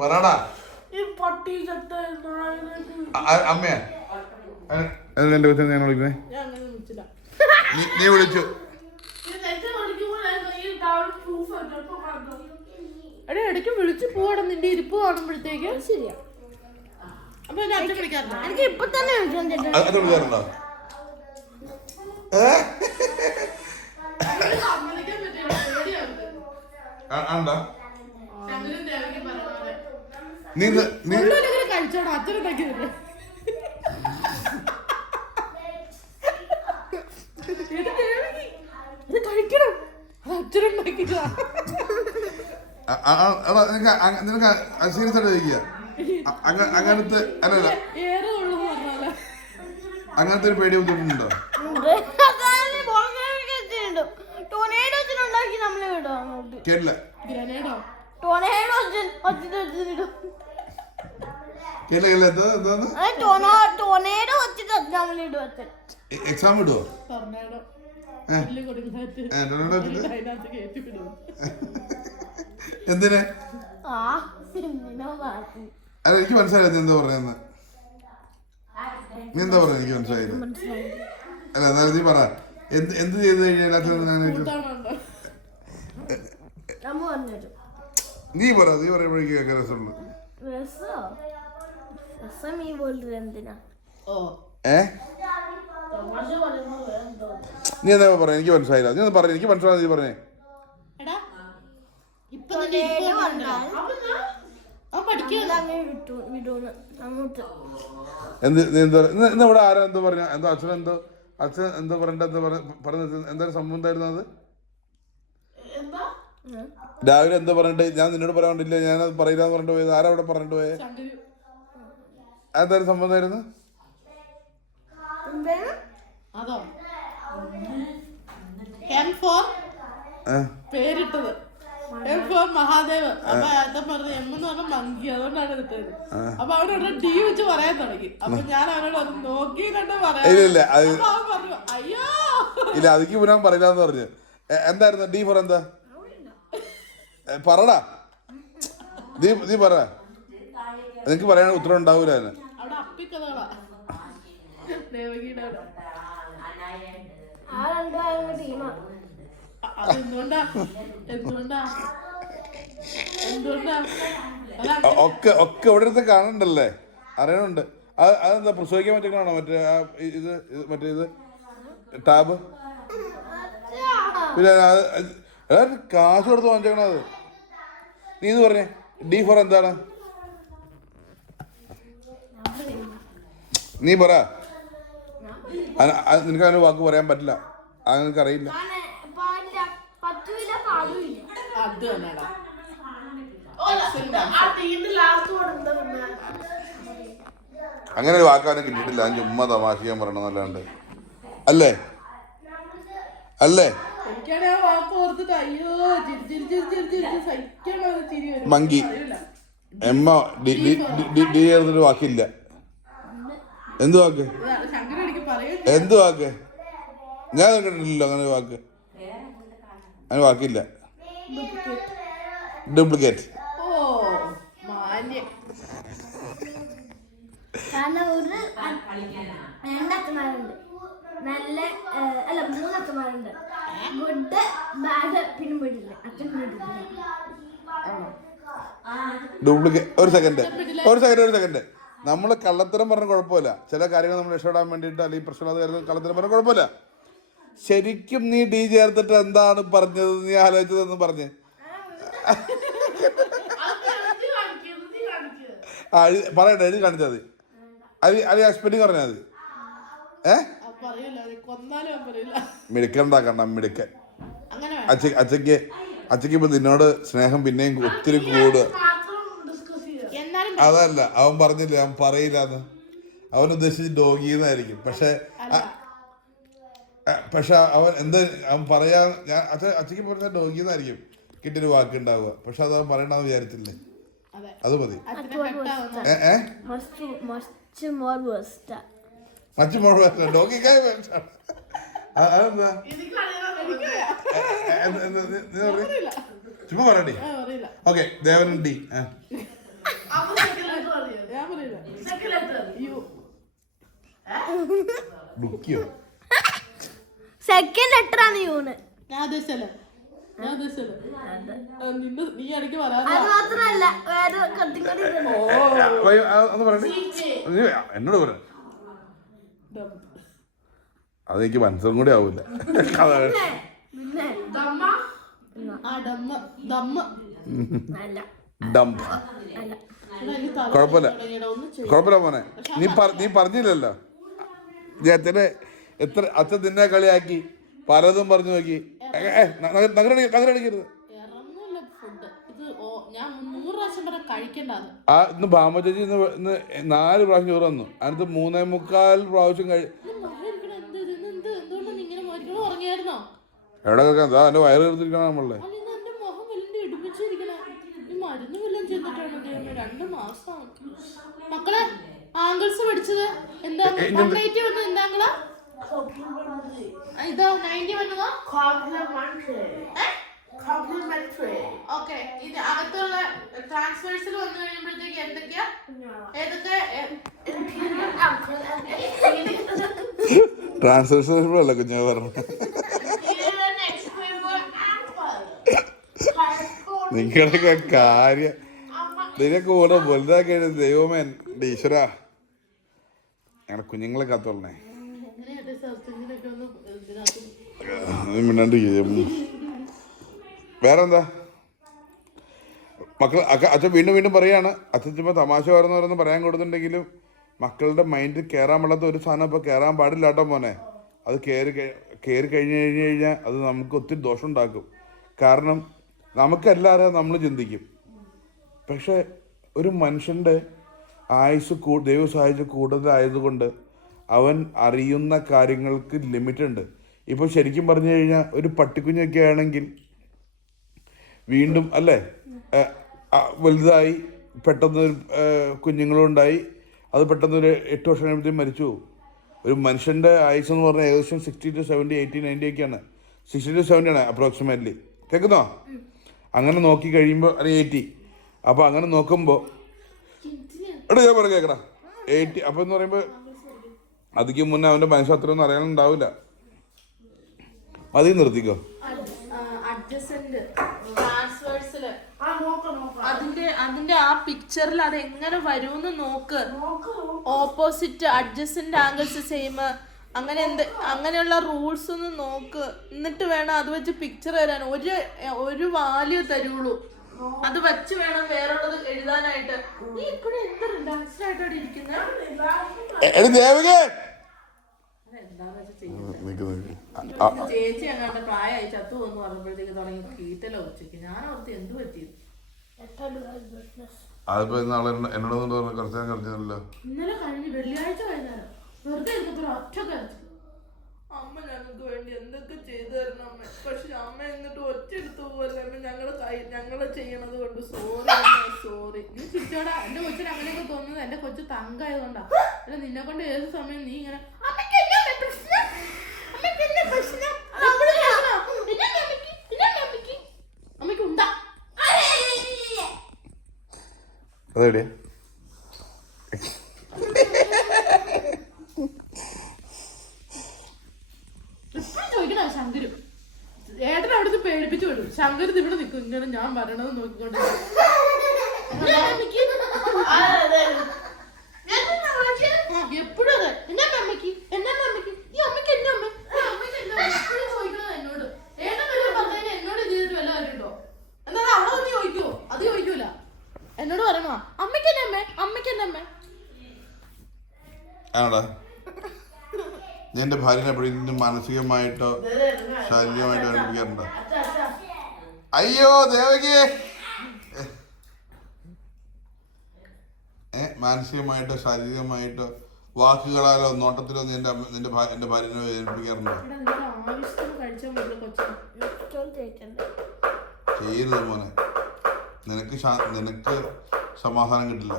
പറടാ അമ്മയാ എന്റെ കൊച്ചു ഞാൻ വിളിക്കുന്നേ. നീ വിളിച്ചു ഇടയ്ക്ക് വിളിച്ചു പോവാണ് നിന്റെ ഇരിപ്പ് കാണുമ്പോഴത്തേക്ക്. ശരിയാ. അപ്പൊ എനിക്ക് ഇപ്പൊ തന്നെ അത് വിളിക്കാറുണ്ടോ? ആണ്ടാ നീ കഴിച്ചോടാ അച്ഛനുണ്ടാക്കിയതല്ലേ. കഴിക്കണം, അച്ഛനുണ്ടാക്കിയതാ. നിനക്ക് സീരിയസ് ആയിട്ട് ചോദിക്കുക അങ്ങനത്തെ അല്ലല്ല അങ്ങനത്തെ ഒരു പേടി ബുദ്ധിമുട്ടുണ്ടോ? കേട്ടില്ല എക്സാം ഇടുവോ? എന്തിനാ? അല്ല എനിക്ക് മനസ്സിലായത് എന്താ പറയുന്നത്. നീ എന്താ പറയുന്നത് എനിക്ക് മനസ്സിലായില്ല. അല്ല എന്നാലും നീ പറ എന്ത് ചെയ്ത് കഴിഞ്ഞാൽ നീ പറയുമ്പോഴേക്കും കേൾക്കാൻ രസമുണ്ട്. നീ എന്താ പറയാ? എനിക്ക് മനസ്സിലായില്ല. നീ ഒന്ന് പറഞ്ഞു. എനിക്ക് മനസ്സിലായി. നീ പറഞ്ഞേ. ഇവിടെ ആരാ എന്തോ പറഞ്ഞ എന്തോ അച്ഛൻ എന്തോ പറഞ്ഞിട്ട് എന്തോ പറഞ്ഞത് എന്തായാലും സംഭവം എന്തായിരുന്നു അത്? രാവിലെ എന്തോ പറഞ്ഞിട്ട് ഞാൻ നിന്നോട് പറയാണ്ടില്ല, ഞാനത് പറയില്ലാന്ന് പറഞ്ഞിട്ട് പോയത്. ആരാ അവിടെ പറഞ്ഞിട്ട് പോയേ? എന്തായാലും സംഭവം എന്തായിരുന്നു? പേരിട്ടത് മഹാദേവ്. അപ്പൊ ഏട്ടൻ പറഞ്ഞു എം എന്ന് പറഞ്ഞ മങ്കി, അതുകൊണ്ടാണ് കിട്ടത്. അപ്പൊ അവനോട് ഡി വെച്ച് പറയാൻ തുടങ്ങി. അപ്പൊ ഞാൻ അവനോട് അത് നോക്കി കണ്ട് പറയാൻ പറഞ്ഞു. അയ്യോ ഇല്ല അതിക്ക് പുനാൻ പറയില്ലാന്ന് പറഞ്ഞു. എന്തായിരുന്നു ഡി ഫോർ? എന്താ പറടാ. നീ പറ. എനിക്ക് പറയാൻ ഉത്തരം ഉണ്ടാവൂല. അവിടെ അപ്പിക്കഥകളാ. ഒക്കെ ഇവിടെ അടുത്ത് കാണണ്ടല്ലേ, അറിയണുണ്ട്. അതെന്താ പ്രസവിക്കാൻ പറ്റുന്നതാണോ മറ്റേ മറ്റേ ഇത് ടാബ്? പിന്നെ കാശ് കൊടുത്ത് വാങ്ങിച്ചേക്കണത്. നീ ഇത് പറഞ്ഞേ ഡി ഫോർ എന്താണ്? നീ പറ. നിനക്ക് അതിന് വാക്ക് പറയാൻ പറ്റില്ല, അത് നിനക്ക് അറിയില്ല. അങ്ങനെ ഒരു വാക്കാണ് കിട്ടിയിട്ടില്ല. ഞാൻ ചുമ്മാ തമാശിക്കാൻ പറയണമെന്നല്ലാണ്ട്. അല്ലേ മങ്കി എമ്മ ഡി ചേർത്തിട്ട് വാക്കില്ല. എന്ത് വാക്ക്? എന്ത് വാക്ക്? ഞാൻ കേട്ടിട്ടില്ലല്ലോ അങ്ങനെ വാക്ക്. അങ്ങനെ വാക്കില്ല. ഡ്യൂപ്ലിക്കേറ്റ്. രണ്ടച്ഛന്മാരുണ്ട്, നല്ല അല്ല മൂന്നച്ഛന്മാരുണ്ട്. ഗുഡ് ബാഡ് പിന്നെ പോയിട്ടില്ല. അച്ഛൻ ഡ്യൂപ്ലിക്കേറ്റ്. ഒരു സെക്കൻഡ്. നമ്മൾ കള്ളത്തരം പറഞ്ഞ കുഴപ്പമില്ല. ചില കാര്യങ്ങൾ നമ്മൾ രക്ഷപ്പെടാൻ വേണ്ടിയിട്ട് അല്ലെങ്കിൽ പ്രശ്നമില്ലാത്ത കാര്യങ്ങൾ കള്ളത്തരം പറഞ്ഞ കുഴപ്പമില്ല. ശരിക്കും നീ ഡി ചേർത്തിട്ട് എന്താണ് പറഞ്ഞത്, നീ ആലോചിച്ചതെന്ന് പറഞ്ഞ് പറയട്ടെ. എഴുതി കാണിച്ചാൽ മതി. അത് സ്പെല്ലിങ് പറഞ്ഞാൽ മതി. മിടുക്കണ്ടാക്കണ്ട, മിടുക്കൻ. അച്ഛക്ക് ഇപ്പൊ നിന്നോട് സ്നേഹം പിന്നെയും ഒത്തിരി കൂടുക. അതല്ല, അവൻ പറഞ്ഞില്ല, അവൻ പറയില്ലാന്ന്. അവൻ ഉദ്ദേശിച്ച് ഡോഗിന്നായിരിക്കും. പക്ഷെ അവൻ എന്താ അവൻ പറയാ, ഞാൻ അച്ഛക്ക് പറഞ്ഞ ഡോഗിന്നായിരിക്കും കിട്ടിയൊരു വാക്ക് ഉണ്ടാവുക. പക്ഷെ അത് അവൻ പറയണ്ടെന്ന് വിചാരിച്ചില്ലേ? അത് മതി. ഡോഗിക്കായ അതെന്താ ചുമ്മാ പറയട്ടെ. അറിയില്ല. ഓക്കെ, ദേവൻ ഡി. ഞാൻ പറയില്ല. ഡുക്കിയോ? സെക്കൻഡ് ലെറ്റർ ആണ് യൂണ്. ഞാൻ ഉദ്ദേശിച്ചല്ലേ നീ ഇടയ്ക്ക് പറയാൻ അത് മാത്രല്ല വേറെ ഒന്ന് പറയട്ടെ, എന്നോട് പറ. അതെനിക്ക് മനസ്സിലും കൂടി ആവൂല. ഡംപ്. കുഴപ്പമില്ല കുഴപ്പമില്ല മോനെ, നീ പറഞ്ഞില്ലല്ലോ. അച്ഛനെ എത്ര അച്ഛൻ നിന്നെ കളിയാക്കി പലതും പറഞ്ഞു നോക്കി. നഗരടിക്കരുത്. ഇന്ന് ഭാമ ചേച്ചി ഇന്ന് 4 പ്രാവശ്യം ചോറ് വന്നു. അതിനകത്ത് 3.25 പ്രാവശ്യം എവിടെ കേൾക്കാം. അതാ എന്റെ വയറ് തീർത്തിരിക്കണം നമ്മളെ. മക്കളെ ആംഗിൾസ് പഠിച്ചത് എന്താ? ഇതോ 90 വന്നതോ? ഓക്കെ, ഇത് അകത്തുള്ള ട്രാൻസ്ഫേഴ്സിൽ വന്നു കഴിയുമ്പോഴത്തേക്ക് എന്തൊക്കെയാ ഏതൊക്കെ ട്രാൻസ്ലേഷൻ അല്ല കുഞ്ഞാ പറഞ്ഞു. നിങ്ങളൊക്കെ കാര്യം ഇതിനൊക്കെ ഓരോ വലുതാക്കി ദൈവമേ ഈശ്വര ഞങ്ങളുടെ കുഞ്ഞുങ്ങളെ കാത്തോളണേ. മിണ്ടാണ്ട് വേറെന്താ മക്കൾ? അച്ഛൻ വീണ്ടും വീണ്ടും പറയാണ്, അച്ഛൻ ചുമ്മാ തമാശ പറയുന്നവരൊന്നും പറയാൻ കൊടുത്തിട്ടുണ്ടെങ്കിലും മക്കളുടെ മൈൻഡിൽ കയറാൻ പാടാത്ത ഒരു സാധനം ഇപ്പോൾ കയറാൻ പാടില്ല കേട്ടോ മോനെ. അത് കയറി കഴിഞ്ഞാൽ അത് നമുക്ക് ഒത്തിരി ദോഷം ഉണ്ടാക്കും. കാരണം നമുക്കെല്ലാവരും നമ്മൾ ചിന്തിക്കും, പക്ഷെ ഒരു മനുഷ്യൻ്റെ ആയുസ് ദൈവം സഹായിച്ച് കൂടുതലായതുകൊണ്ട് അവൻ അറിയുന്ന കാര്യങ്ങൾക്ക് ലിമിറ്റുണ്ട്. ഇപ്പോൾ ശരിക്കും പറഞ്ഞു കഴിഞ്ഞാൽ ഒരു പട്ടിക്കുഞ്ഞൊക്കെ ആണെങ്കിൽ വീണ്ടും അല്ലേ വലുതായി പെട്ടെന്ന് കുഞ്ഞുങ്ങളുണ്ടായി അത് പെട്ടെന്ന് ഒരു 8 വർഷം കഴിയുമ്പോഴത്തേക്കും മരിച്ചു പോകും. ഒരു മനുഷ്യൻ്റെ ആയുസ് എന്ന് പറഞ്ഞാൽ ഏകദേശം 60 to 70, 80, 90 ഒക്കെയാണ്. 60 to 70 ആണ് അപ്രോക്സിമേറ്റ്ലി. കേൾക്കുന്നോ? അങ്ങനെ നോക്കി കഴിയുമ്പോൾ അത് 80. അപ്പോൾ അങ്ങനെ നോക്കുമ്പോൾ എടാ ഞാൻ പറഞ്ഞു കേൾക്കടാ 80. അപ്പോൾ എന്ന് പറയുമ്പോൾ അതിക്ക് മുന്നേ അവൻ്റെ മനസ്സ് അത്രയൊന്നും അറിയാനുണ്ടാവില്ല. മതി, നിർത്തിക്കോ. അതിന്റെ ആ പിക്ചറിൽ അത് എങ്ങനെ വരുമെന്ന് നോക്ക്. ഓപ്പോസിറ്റ് അഡ്ജസന്റ് ആംഗിൾസ് സെയിം അങ്ങനെയുള്ള റൂൾസ് ഒന്ന് നോക്ക്. എന്നിട്ട് വേണം അത് വെച്ച് പിക്ചർ തരാൻ. ഒരു വാല്യൂ തരുള്ളൂ, അത് വെച്ച് വേണം വേറുള്ളത് എഴുതാനായിട്ട്. നീ ഇപ്പോഴും എന്ത് റിലാക്സ്ഡ് ആയിട്ടാണ് ഇരിക്കുന്നത്? ചേച്ചി അങ്ങാണ്ട് പ്രായമായി ചത്തു എന്ന് പറഞ്ഞപ്പോഴത്തേക്ക് തുടങ്ങി കീറ്റല ഉച്ചയ്ക്ക്. ഞാൻ ഓർത്ത് എന്ത് പറ്റി? ഇന്നലെ കഴിഞ്ഞ് വെള്ളിയാഴ്ച കഴിഞ്ഞാലോ വെറുതെ ഇരുന്നപ്പോൾ ഒറ്റ കരച്ചിൽ. അമ്മ ഞങ്ങൾക്ക് വേണ്ടി എന്തൊക്കെ ചെയ്തു തരണം അമ്മ, പക്ഷെ അമ്മ എന്നിട്ട് ഒറ്റ എടുത്തു പോകല്ലേ അമ്മ, ഞങ്ങള് ചെയ്യണത് കൊണ്ട് സോറി. നീ ചിരിച്ചോടാ, എന്റെ കൊച്ചിന് അങ്ങനെയൊക്കെ തോന്നുന്നത് എന്റെ കൊച്ചു തങ്കായതുകൊണ്ടാ. അല്ല നിന്നെ കൊണ്ട് ഏത് സമയം നീ ഇങ്ങനെ അമ്മയ്ക്ക് ഉണ്ടാ അതെവിടെയാ? ചോദിക്കണ ശങ്കരു ഏട്ടൻ അവിടുന്ന് പേടിപ്പിച്ചു വിടും. ശങ്കരു ഇവിടെ നിൽക്കും ഇങ്ങനെ ഞാൻ പറയണത് നോക്കിക്കൊണ്ട്. എപ്പോഴും അതെ, എന്നാ അമ്മയ്ക്ക് ഈ അമ്മയ്ക്ക് എന്നെ അമ്മ എപ്പോഴും ചോദിക്കണത് എന്നോട്. ഏട്ടൻ പറഞ്ഞാൽ എന്നോട് ഇത് ചെയ്തിട്ട് വല്ല കാര്യമുണ്ടോ? എന്നാൽ അവിടെ വന്ന് ചോദിക്കുവോ? അത് ചോദിക്കൂല. എന്നോട് പറയണോ അമ്മയ്ക്ക് എന്നെ അമ്മ ആടാ. ഞാൻ എൻ്റെ ഭാര്യനെ എപ്പോഴും മാനസികമായിട്ടോ ശാരീരികമായിട്ടോ അനുഭവിക്കാറുണ്ടോ? അയ്യോ ദേവകി, മാനസികമായിട്ടോ ശാരീരികമായിട്ടോ വാക്കുകളാലോ നോട്ടത്തിലോ എൻ്റെ ഭാര്യനെ വേദനിപ്പിക്കാറുണ്ടോ? ചെയ്യരുത് മോനെ, നിനക്ക് സമാധാനം കിട്ടില്ല.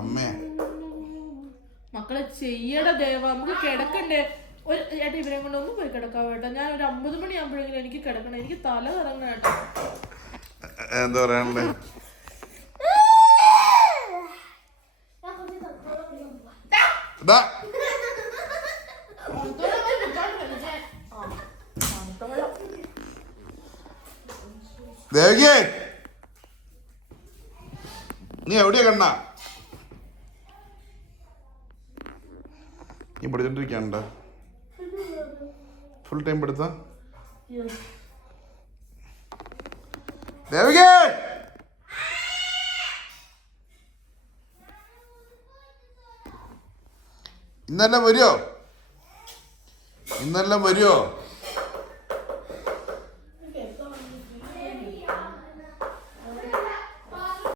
അമ്മേ മക്കളെ ചെയ്യട ദേവ, നമുക്ക് കിടക്കണ്ടേ? ഒരു ചേട്ടാ ഇവരെ കൊണ്ട് ഒന്ന് പോയി കിടക്കാം കേട്ടോ. ഞാൻ ഒരു 50 മണിയാകുമ്പോഴെങ്കിലും എനിക്ക് കിടക്കണം. എനിക്ക് തല കറങ്ങണം കേട്ടോ. എന്താ പറയാനുള്ളത്? ദേവികേ, നീ എവിടെയാ കണ്ണ? നീ പഠിച്ചോണ്ടിരിക്കണ്ട, ഫുൾ ടൈം പഠിത്ത. ദേവികേ, ഇന്നെല്ലാം വരുമോ?